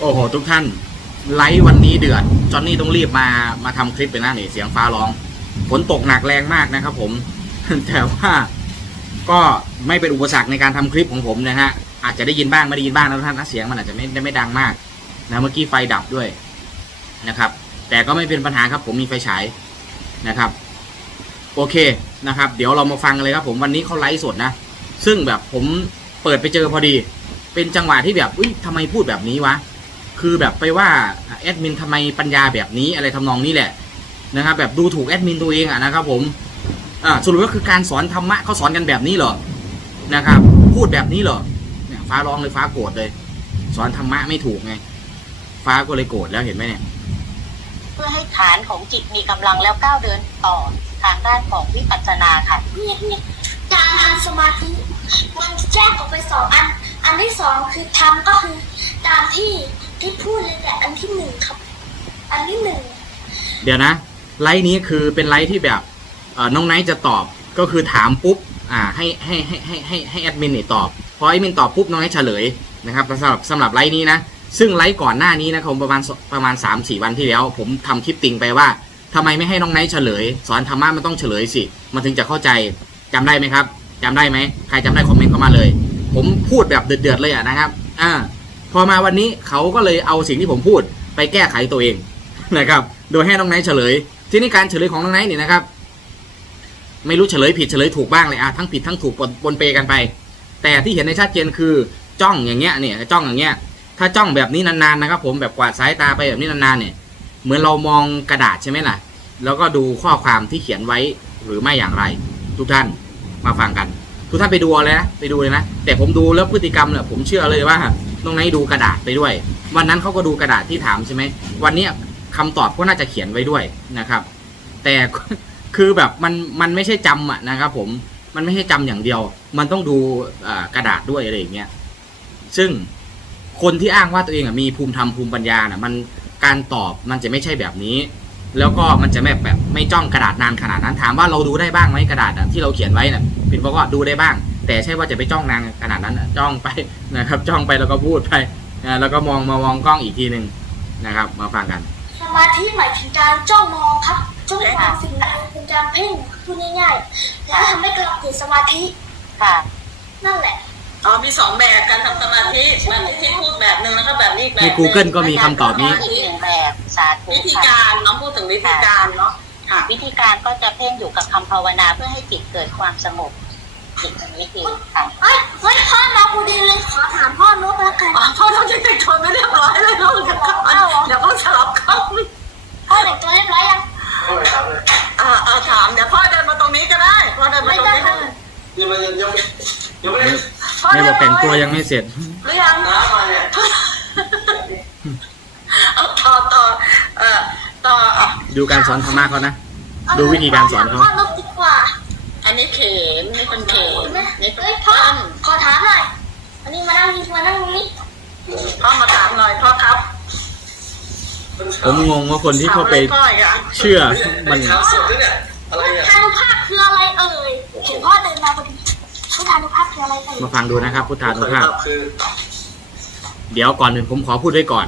โอ้โห ทุกท่าน ไลฟ์วันนี้เดือด จอนนี่ต้องรีบมามาทำคลิปไปนะนี่เสียงฟ้าร้อง ฝนตกหนักแรงมากนะครับผม แต่ว่าก็ไม่เป็นอุปสรรคในการทำคลิปของผมนะฮะ อาจจะได้ยินบ้างไม่ได้ยินบ้างนะทุกท่านนะเสียงมันอาจจะไม่ได้ไม่ดังมากนะเมื่อกี้ไฟดับด้วยนะครับ แต่ก็ไม่เป็นปัญหาครับผมมีไฟฉายนะครับ โอเคนะครับ เดี๋ยวเรามาฟังกันเลยครับผมวันนี้เขาไลฟ์สดนะ ซึ่งแบบผมเปิดไปเจอพอดี เป็นจังหวะที่แบบอุ้ยทำไมพูดแบบนี้วะ คือแบบไปว่าแอดมินทำไมปัญญาแบบนี้อะไรทำนองนี้แหละนะครับแบบดูถูกแอดมินตัวเองอะนะครับผมอ่าสรุปก็คือการสอนธรรมะเขาสอนกันแบบนี้เหรอนะครับ พูดแบบนี้เหรอเนี่ยฟ้าร้องเลยฟ้าโกรธเลย สอนธรรมะไม่ถูกไง ฟ้าก็เลยโกรธแล้วเห็นไหมเนี่ยเพื่อให้ฐานของจิตมีกำลังแล้วก้าวเดินต่อทางด้านของวิปัสสนาค่ะนี่นี่การทำสมาธิมันแยกออกไปสองอัน อันที่สองคือทำก็คือตามที่ ที่พูดเลยแต่อันที่หนึ่งครับ อันที่หนึ่งเดี๋ยวนะ ไลฟ์นี้คือเป็นไลฟ์ที่แบบเอ่อน้องไนท์จะตอบก็คือถามปุ๊บอ่าให้ให้ให้ให้ให้ให้แอดมินเนี่ยตอบพอแอดมินตอบปุ๊บน้องไนท์เฉลยนะครับสำหรับสำหรับไลฟ์นี้นะ ซึ่งไลฟ์ก่อนหน้านี้นะครับประมาณประมาณ 3 4 วันที่แล้ว ผมทำคลิปติงไปว่าทำไมไม่ให้น้องไนท์เฉลย สอนธรรมะมันต้องเฉลยสิมันถึงจะเข้าใจจำได้ไหมครับจำได้ไหมใครจำได้คอมเมนต์เข้ามาเลย ผมพูดแบบเดือดๆเลยอะนะครับอ่า พอมาวันนี้เขาก็เลยเอาสิ่งที่ผมพูดไปแก้ไขตัวเองนะครับ โดยให้น้องไนท์เฉลย ที่นี่การเฉลยของน้องไนท์เนี่ยนะครับ ไม่รู้เฉลยผิดเฉลยถูกบ้างเลยอะทั้งผิดทั้งถูกปนปนเปกันไป แต่ที่เห็นในชัดเจนคือจ้องอย่างเงี้ยเนี่ยจ้องอย่างเงี้ย ถ้าจ้องแบบนี้นานๆนะครับ ผมแบบกวาดสายตาไปแบบนี้นานๆเนี่ย เหมือนเรามองกระดาษใช่ไหมล่ะ แล้วก็ดูข้อความที่เขียนไว้หรือไม่อย่างไร ทุกท่านมาฟังกัน ทุกท่านไปดูเอาเลยนะไปดูเลยนะแต่ผมดูแล้วพฤติกรรมเนี่ยผมเชื่อเลยว่า น้องไนท์ดูกระดาษไปด้วย วันนั้นเขาก็ดูกระดาษที่ถามใช่ไหมวันนี้ยคำตอบก็น่าจะเขียนไว้ด้วยนะครับ แต่คือแบบมันมันไม่ใช่จำอะนะครับ ผมมันไม่ใช่จำอย่างเดียว มันต้องดูกระดาษด้วยอะไรอย่างเงี้ยซึ่งคนที่อ้างว่าตัวเองมีภูมิธรรมภูมิปัญญาน่ะมันการตอบมันจะไม่ใช่แบบนี้ แล้วก็มันจะไม่แบบไม่จ้องกระดาษนานขนาดนั้นถามว่าเราดูได้บ้างไหมกระดาษที่เราเขียนไว้น่ะเป็นเพราะว่าดูได้บ้าง แต่ใช่ว่าจะไปจ้องนานขนาดนั้นน่ะจ้องไปนะครับ จ้องไปแล้วก็พูดไปนะแล้วก็มองมามองกล้องอีกทีหนึ่งนะครับ มาฟังกัน สมาธิหมายถึงการจ้องมองครับจ้องมองสิ่งใดเป็นการเพ่งพูดง่ายๆแล้วทำให้กเราติดสมาธิค่ะ นั่นแหละอ๋อมีสองแบบการทำสมาธิแบบที่พูดแบบหนึ่งแล้วก็แบบนี้อีกแบบใน Google ก็มีคำตอบนี้อีกหนึ่งแบบสาธุวิธีค่ะการเนาะพูดถึงวิธีการเนาะค่ะวิธีการก็จะเพ่งอยู่กับคำภาวนาเพื่อให้จิตเกิดความสงบอี กหนึ่งวิธีค่ะเฮ้ยเฮ้ยพ่อมาพอดีเลยขอถามพ่อนกแล้วกันอ๋อพ่อต้องจะแต่งตัวไม่เรียบร้อยเลยเนาะเดี๋ยวก่อนเดี๋ยวพ่อสลับกล้องพ่อแต่งตัวเรียบร้อยยังอ่าอ่าถามเดี๋ยวพ่อเดินมาตรงนี้ก็ได้พ่อเดินมาไม่ตรงได้นี้ค่ะยังไม่ยังยังยังไม่ได้พ่อไม่เดิบอกนแต่งตัวยังไม่เสร็จ หรือยัง น้ำมาเนี่ยเอาต่อต่อเอ่อต่ออะดูการสอนธรรมะเขานะ ดูวิธีการสอนเขา พ่อนกดีกว่า อันนี้เข็มนี่เป็นเข็มนี่เป็นเฮ้ยพ่อต้นขอถามหน่อยอันนี้มานั่งนี่มานั่งนี้พ่อมาถามหน่อยพ่อครับผมงงว่าคนที่เข้าไปถมอะไรพ่ออีกอะเชื่อมัน ข่าวสดด้วยเนี่ยอะไรเนี่ยพุทธานุภาพคืออะไรเอ่ยเห็นพ่อเดินมาพอดีพุทธานุภาพคืออะไรเอ่ยมาฟังดูนะครับ พุทธานุภาพ คือเดี๋ยวก่อนอื่นผมขอพูดไว้ก่อน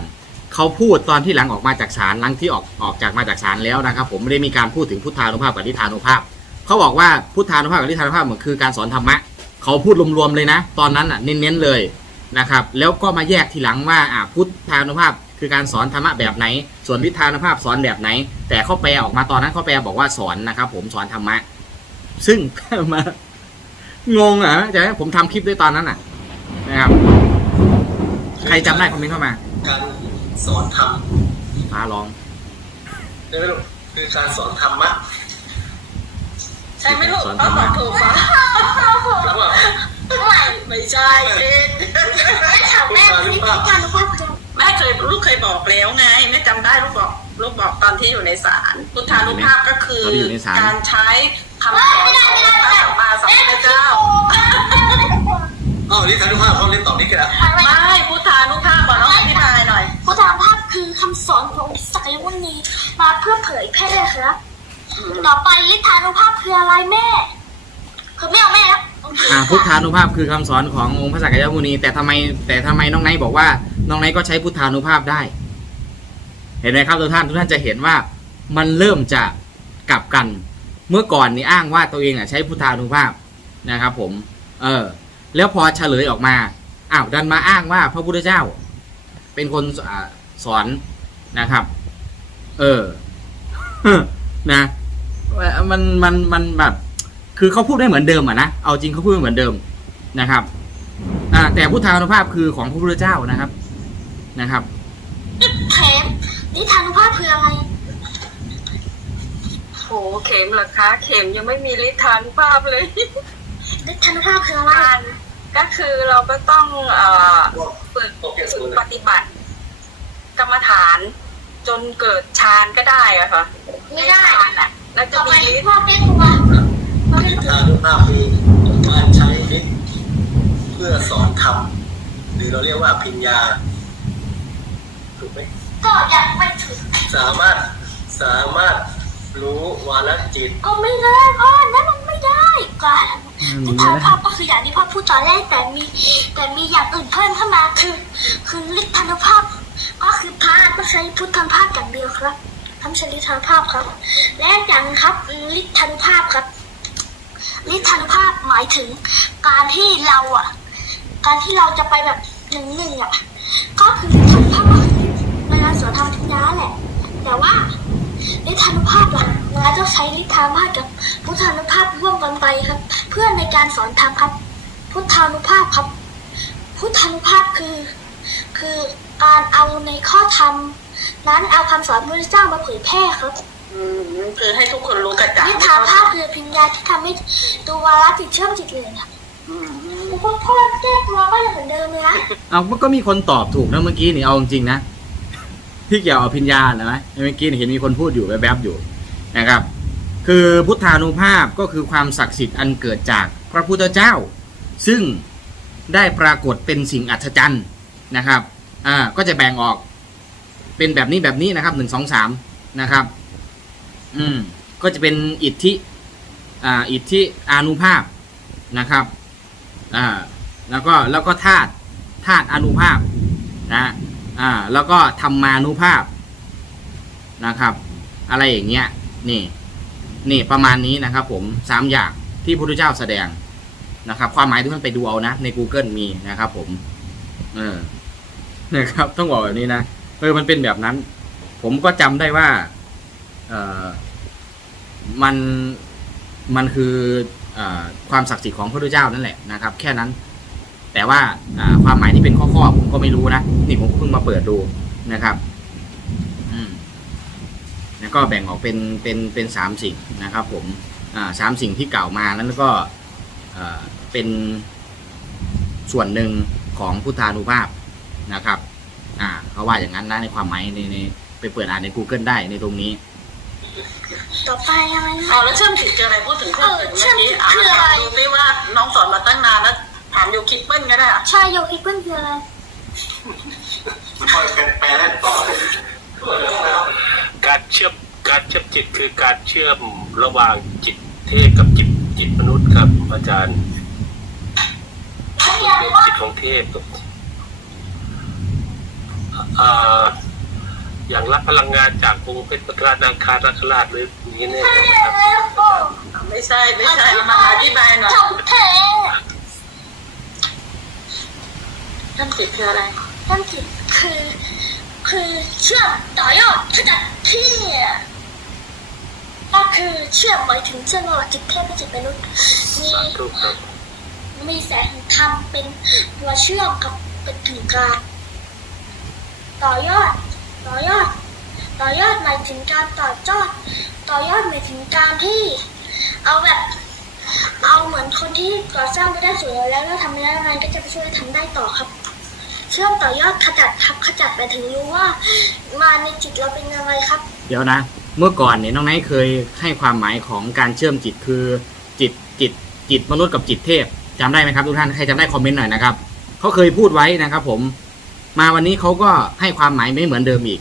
เขาพูดตอนที่หลังออกมาจากศาลหลังที่ออกออกจากมาจากศาลแล้วนะครับ ผมไม่ได้มีการพูดถึงพุทธานุภาพกับลิธานุภาพ เขาบอกว่าพุทธานุภาพกับลิธานุภาพเหมือนคือการสอนธรรมะเขาพูดรวมๆเลยนะ ตอนนั้นอะเน้นๆเลยนะครับ แล้วก็มาแยกทีหลังว่าอะพุทธานุภาพคือการสอนธรรมะแบบไหน ส่วนลิธานุภาพสอนแบบไหน แต่เขาแปลออกมาตอนนั้นเขาแปลบอกว่าสอนนะครับ ผมสอนธรรมะ ซึ่งมางงเหรอจะให้ผมทำคลิปด้วยตอนนั้นอะ นะครับ ใครจำได้คอมเมนต์เข้ามา การสอนธรรมฟ้าร้องนี่ไม่รู้คือการสอนธรรมะ ใช่ไหมลูกสอนพ่ธรอรมะตอบถูกปะแล้วว่าไม่ใช่เองไม่ถามแม่สิพุทธานุภาพคือแม่เคยลูกเคยบอกแล้วไงแม่จำได้ลูกบอกลูกบอกตอนที่อยู่ในศาลพุทธานุภาพก็คือตอนที่อยู่ในศาลการใช้คำสอนของพระสัมมาสัมพุทธเจ้าอ๋อนี่ธนุภาพเขาเล่นตอบนี่กันนะไม่พุทธานุภาพบอกน้องอธิบายหน่อยพุทธานุภาพคือคำสอนของสักยมุนีมาเพื่อเผยแพร่ครับ ต่อไปลิทธานุภาพคืออะไรแม่คือไม่เอาแม่แล้วอ่าพุทธานุภาพคือคำสอนขององค์พระสักยมุนี แต่ทำไมแต่ทำไมน้องไนท์บอกว่า น้องไนท์ก็ใช้พุทธานุภาพได้ เห็นไหมครับทุกท่านทุกท่านจะเห็นว่ามันเริ่มจะกลับกัน เมื่อก่อนนี่อ้างว่าตัวเองอะใช้พุทธานุภาพนะครับผม เออ แล้วพอเฉลยออกมาอ้าวดันมาอ้างว่าพระพุทธเจ้า เป็นคนอ่าสอนนะครับ เออ นะ มันมันมันแบบ คือเขาพูดได้เหมือนเดิมอะนะเอาจริงเขาพูดเหมือนเดิมนะครับอ่าแต่พุทธานุภาพคือของพระพุทธเจ้านะครับนะครับเข็มนิทานุภาพคืออะไรโหเข็มเหรอคะ เข็มยังไม่มีฤทธานุภาพเลยนิทานุภาพคืออะไรการก็คือเราก็ต้องเอ่อฝึกฝึกปฏิบัติ กรรมฐานจนเกิดฌานก็ได้อะค่ะ ไม่ได้ฌานอะ แล้วจะต่อไปมีฤทธิ์พ่อเป็นตัวพ่อเป็นตัวทางภาพคือการใช้ฤทธิ์เพื่อสอนธรรมหรือเราเรียกว่าพิญญาถูกไหมก็ยังไม่ถึงสามารถสามารถรู้วาลจิตก็ไม่ได้พ่อนั่นมันไม่ได้ก่อนนิทานุภาพก็คืออย่างที่พ่อพูดตอนแรกแต่มีแต่มีอย่างอื่นเพิ่มเข้ามาคือ คือฤทธานุภาพ ก็คือพระก็ใช้พุทธานุภาพอย่างเดียวครับ ทำใช้ฤทธานุภาพครับ และอย่างครับฤทธานุภาพครับฤทธานุภาพหมายถึงการที่เราอะ การที่เราจะไปแบบหนึ่งหนึ่งอะ ก็คือทธานุภาพก็คือเวลาสวนทางทิญญาแหละ แต่ว่าฤทธานุภาพหล่ะเราต้องใช้ฤทธานุภาพกับพุทธานุภาพร่วมกันไปครับ เพื่อในการสอนธรรมครับ พุทธานุภาพครับ พุทธานุภาพคือ คือการเอาในข้อธรรม นั้นเอาคำสอนพระพุทธเจ้ามาเผยแพร่ครับอืมคือให้ทุกคนรู้กระจ่างนิทานภาพคือพิญญาที่ทำให้ตัววาระจิตเชื่อมจิตเลยครับอืมพ่อพ่อแก้ตัวก็ยังเหมือนเดิมเลยนะเอามันก็มีคนตอบถูกนะเมื่อกี้นี่เอาจริงๆนะพี่เกี่ยวเอาพิญญานะไหมเมื่อกี้นี่เห็นมีคนพูดอยู่แวบๆอยู่นะครับ คือพุทธานุภาพก็คือความศักดิ์สิทธิ์อันเกิดจากพระพุทธเจ้า ซึ่งได้ปรากฏเป็นสิ่งอัศจรรย์นะครับ อ่า ก็จะแบ่งออก เป็นแบบนี้แบบนี้นะครับหนึ่งสองสามนะครับ อืม ก็จะเป็นอิทธิอ่าอิทธิอานุภาพนะครับอ่าแล้วก็แล้วก็ธาตุธาตุอนุภาพนะอ่าแล้วก็ธรรมานุภาพนะครับ อะไรอย่างเงี้ยนี่นี่ประมาณนี้นะครับ ผมสามอย่างที่พระพุทธเจ้าแสดงนะครับ ความหมายทุกท่านไปดูเอานะ ใน Google มีนะครับ ผม เออนะครับ ต้องบอกแบบนี้นะ เออมันเป็นแบบนั้น ผมก็จำได้ว่า เออมันมันคืออความศักดิ์สิทธิ์ของพระพุทธเจ้านั่นแหละนะครับ แค่นั้น แต่ว่าความหมายที่เป็นข้อๆผมก็ไม่รู้นะนี่ผมเพิ่งมาเปิดดูนะครับอืมแล้วก็แบ่งออกเป็นเป็นเป็นสามสิ่งนะครับ ผมสามสิ่งที่กล่าวมานั้นก็เป็นส่วนหนึ่งของพุทธานุภาพนะครับ อ่าเขาว่าอย่างนั้นนะในความหมายในในไปเปิดอ่านใน Google ได้ในตรงนี้ ต่อไปอะไรนะเอาแล้วเชื่อมจิตคืออะไรพูดถึงเชื่อมจิตเออเชื่เมื่ออมจิกี้ตอ่าคืออะไรดูซิว่าน้องสอนมาตั้งนานแล้วถามโยคิดเปิ้ลก็ได้อะชายโยคิเปิ้ลคืออะไรค่อยแปลได้ต่อการเชื่อมการเชื่อมจิตคือการเชื่อมระหว่างจิตเทพกับจิตจิตมนุษย์ครับอาจารย์ไม่มีอะไรว่าจิตของเทพกับ อ่าอย่างรับพลังงานจากองค์เพชรพระนางคาราคราชหรืออย่างนี้เนี่ยไม่มีคอะรับไรแล้วก็ไม่ใช่ไม่ใช่เอามาอธิบายหน่อยจำแท้เชื่อมจิตคืออะไรนั่นจิตคือ คือเชื่อมต่อยอดขนาดที่ก็คือเชื่อมหมายถึงเชื่อมระหว่างจิตเทพและจิตมนุษย์มีสาธุครับมีแสงแห่งธรรมเป็นตัวเชื่อมกับเป็นถึงกลาง ต่อยอด ต่อยอด ต่อยอดหมายถึงการต่อยอด ต่อยอดหมายถึงการที่ เอาแบบ เอาเหมือนคนที่ก่อสร้างไม่ได้สวยแล้วแล้วทำไม่ได้ยังไงก็จะไปช่วยทำได้ต่อครับ เชื่อมต่อยอดขจัดครับขจัดไปถึงรู้ว่า มาในจิตเราเป็นยังไงครับ เดี๋ยวนะ เมื่อก่อนเนี่ยน้องไนท์เคยให้ความหมายของการเชื่อมจิตคือจิตจิตจิตมนุษย์กับจิตเทพจำได้ไหมครับทุกท่านใครจำได้คอมเมนต์หน่อยนะครับเขาเคยพูดไว้นะครับผม มาวันนี้เขาก็ให้ความหมายไม่เหมือนเดิมอีก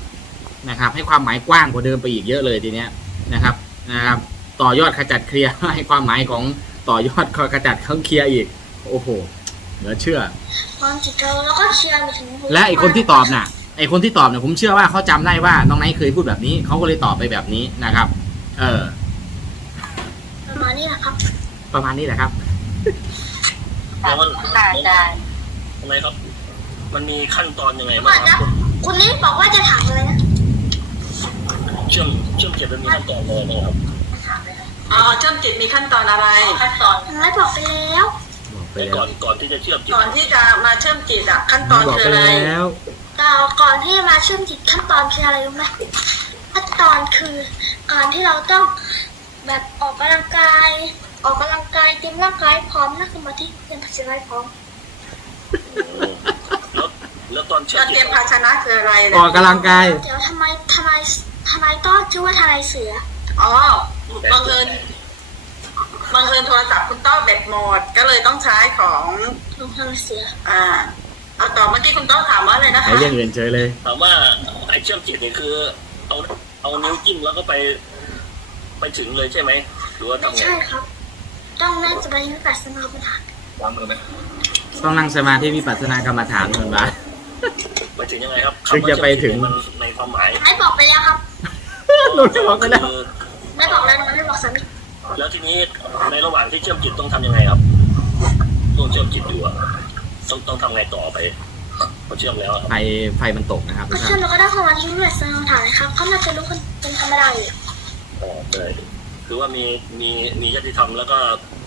นะครับ ให้ความหมายกว้างกว่าเดิมไปอีกเยอะเลยทีเนี้ยนะครับนะครับ ต่อยอดขจัดเคลียร์ให้ความหมายของต่อยอดคอยกระจัดเขาเคลียร์อีก โอ้โหเหลือเชื่อ ความจิตเราแล้วก็เชียร์ไปถึงและไอคนที่ตอบน่ะไอคนที่ตอบเนี่ยผมเชื่อว่าเขาจำได้ว่าน้องไนท์เคยพูดแบบนี้เขาก็เลยตอบไปแบบนี้นะครับ เออ ประมาณนี้นะครับ ประมาณนี้แหละครับค่ะค่ะอาจารย์ทำไมครับ มันมีขั้นตอนยังไงก่บ้าองนคนะรับคุณนี่บอกว่าจะถามอะไรนะเชื่อมเชื่อมจิตมันมีขั้นตอนอะไรบ้างครับอ๋อเชื่อมจิตมีขั้นตอนอะไรขั้นตอนน้อยบอกไปแล้วบอกไปแต่แล้วก่อนก่อนที่จะเชื่อมจิตก่อนที่จะมาเชื่อมจิตอะขั้นตอนบอกคือไปอะไรแล้วเราก่อนที่จะมาเชื่อมจิตขั้นตอนคืออะไรรู้ไหมขั้นตอนคือการที่เราต้องแบบออกกำลังกาย ออกกำลังกายเตรียมร่างกายพร้อมนั่งสมาธิเตรียมภาษาพร้อม แล้วแล้วตอนเชื่อกามรจิเตรียตมภาชนะคืออะไรอเนี่อยกกำลังกาย เดี๋ยวทำไมทนายทนายต้อนชื่อว่าทนายเสือ อ๋อบังเอิญบังเอิญโทรศัพท์คุณต้อแบตหมดก็เลยต้องใช้ของลุงทนายเสือ อ่าเอาต่อเมื่อกี้คุณต้อถามว่าอะไรนะไอคะเรื่องอื่นเฉยเลย ถามว่าไอ้เชื่อมจิตเนี่ยคือ เอาเอานิ้วจิ้มแล้วก็ไป ไปถึงเลยใช่ไหมหรือว่าไม่ทำไงใช่ครับ ต้องนั่งสมาธิแบบสมาธิฐานวางมือไหม ต้องนั่งสมาธิวิปัสสนากรรมฐานมันบ้า ไปถึงยังไงครับถึงจะไปถึงคำว่าเชื่อมจิตเนี่ยมันในความหมายนายบอกไปแล้วครับหลุดบอกไปแล้วคือนายบอกแล้วนายบอกสามีแล้วทีนี้ในระหว่างที่เชื่อมจิตต้องทำยังไงครับต้องเชื่อมจิตอยู่อะต้องต้องทำไงต่อไปพอเชื่อมแล้วอะครับ ไฟไฟมันตกนะครับทุก็กเชื่ท่าอนเราก็ได้ความรู้แบบสมาธิฐานนะครับเขาน่าจะรู้คนเป็นธรรมดาอยู่อ๋อใช่คือว่ามีมีมีญาติธรรมแล้วก็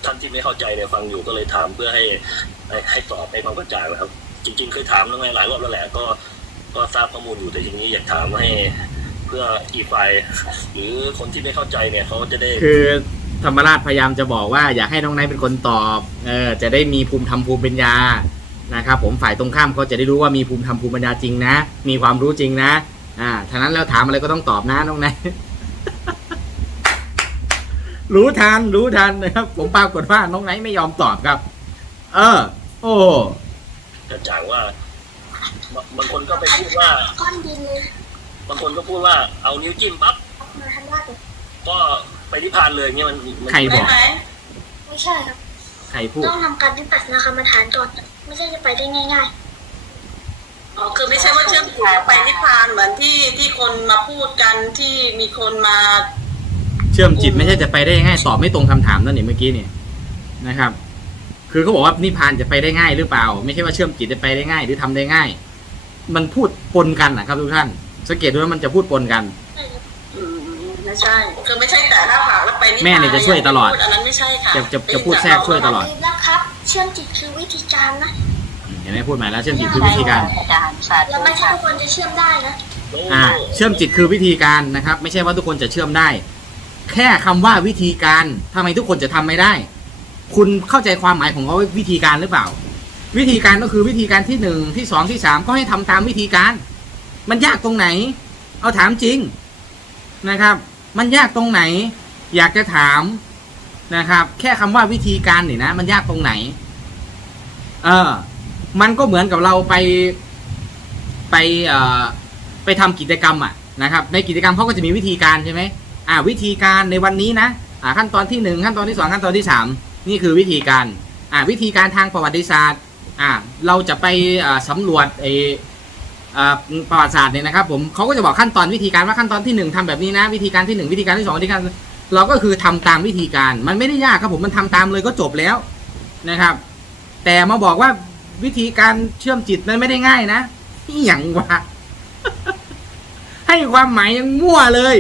ท่านที่ไม่เข้าใจเนี่ยฟังอยู่ก็เลยถามเพื่อให้ให้ให้ตอบให้ความกระจ่างนะครับ จริง ๆ เคยถามน้องไงหลายรอบแล้วแหละก็ก็ทราบข้อมูลอยู่แต่ทีนี้อยากถามให้เพื่ออีกฝ่ายหรือคนที่ไม่เข้าใจเนี่ยเขาจะได้คือธรรมราชพยายามจะบอกว่าอยากให้น้องไนท์เป็นคนตอบเออจะได้มีภูมิธรรมภูมิปัญญานะครับผมฝ่ายตรงข้ามเขาจะได้รู้ว่ามีภูมิธรรมภูมิปัญญาจริงนะ มีความรู้จริงนะ อ่าฉะนั้นแล้วถามอะไรก็ต้องตอบนะน้องไนท์รู้ทันรู้ทันนะครับ ผมปรากฏว่าน้องไนท์ไม่ยอมตอบครับ เออ โอ้ กระจ่างว่าบางบางคนก็ไปพูดว่า ก้อนดินเลยบางคนก็พูดว่าเอานิ้วจิ้มปั๊บมาทำว่าเลยก็ไปนิพพานเลยเงี้ยมันมันใครบได้อกไหมไม่ใช่ครับ ใครพูด ต้องทำการวิปัสสนากรรมฐานก่อน ไม่ใช่จะไปได้ง่ายอ๋อคือไม่ใช่ว่าเชื่อมจิตแล้วไปนิพพานเหมือนที่ที่คนมาพูดกันที่มีคนมาเชื่อมจิตไม่ใช่จะไปได้ง่ายตอบไม่ตรงคำถามนั่นนี่เมื่อกี้เนี่ยนะครับ คือเขาบอกว่านิพพานจะไปได้ง่ายหรือเปล่า ไม่ใช่ว่าเชื่อมจิตจะไปได้ง่าย หรือทำได้ง่าย มันพูดปนกันนะครับทุกท่าน สังเกตดูว่ามันจะพูดปนกันอืมไม่ใช่คือไม่ใช่แต่หน้าผากแล้วไปนิพพานแม่เนี่ยจะช่วยตลอดพูอันนั้นไม่ใช่ค่ะจะจะจะพูดแทรกช่วยๆตลอดย่าลืมนะครับ เชื่อมจิตคือวิธีการนะเห็นไหมพูดมาแล้วเชื่อมจิตคือวิธีการอาจารย์สาแล้วธุไม่ใช่ค่ะทุกคนจะเชื่อมได้นะอ่า เชื่อมจิตคือวิธีการนะครับ ไม่ใช่ว่าทุกคนจะเชื่อมได้ แค่คำว่าวิธีการทำไมทุกคนจะทำไม่ได้ คุณเข้าใจความหมายของเขาวิธีการหรือเปล่า วิธีการก็คือวิธีการที่หนึ่งที่สองที่สามก็ให้ทำตามวิธีการ มันยากตรงไหน เอาถามจริงนะครับ มันยากตรงไหน อยากจะถามนะครับ แค่คำว่าวิธีการนี่นะ มันยากตรงไหน เออ มันก็เหมือนกับเราไปไปเอ่อไปทำกิจกรรมอะนะครับ ในกิจกรรมเขาก็จะมีวิธีการใช่ไหมอ่า วิธีการในวันนี้นะอ่าขั้นตอนที่หนึ่งขั้นตอนที่สองขั้นตอนที่สาม นี่คือวิธีการอ่าวิธีการทางประวัติศาสตร์อ่าเราจะไปอ่าสำรวจไออ่าประวัติศาสตร์เนี่ยนะครับผมเขาก็จะบอกขั้นตอนวิธีการว่าขั้นตอนที่หนึ่งทำแบบนี้นะ วิธีการที่หนึ่งวิธีการที่สองวิธีการเราก็คือทำตามวิธีการ มันไม่ได้ยากครับผมมันทำตามเลยก็จบแล้วนะครับ แต่มาบอกว่าวิธีการเชื่อมจิตมันไม่ได้ง่ายนะนี่อย่างวะให้ความหมายยังมั่วเลย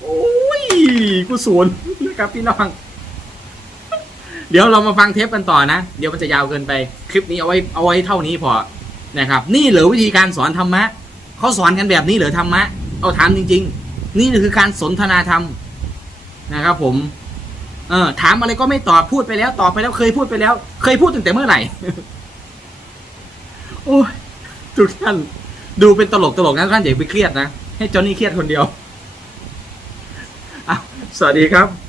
โอ้ยกูศูนนะครับพี่น้อง เดี๋ยวเรามาฟังเทปกันต่อนะ เดี๋ยวมันจะยาวเกินไป คลิปนี้เอาไว้เอาไว้เท่านี้พอนะครับ นี่เหรอวิธีการสอนธรรมะเขาสอนกันแบบนี้เหรือธรรมะ เอาถามจริง ๆ นี่คือการสนทนาธรรมนะครับ ผม เออถามอะไรก็ไม่ตอบพูดไปแล้ว ตอบไปแล้วเคยพูดไปแล้ว เคยพูดตั้งแต่เมื่อไหร่โอ้ยทุกท่านดูเป็นตลกตลกนะท่านอย่าไปเครียดนะ ให้จอนนี่เครียดคนเดียวอะสวัสดีครับ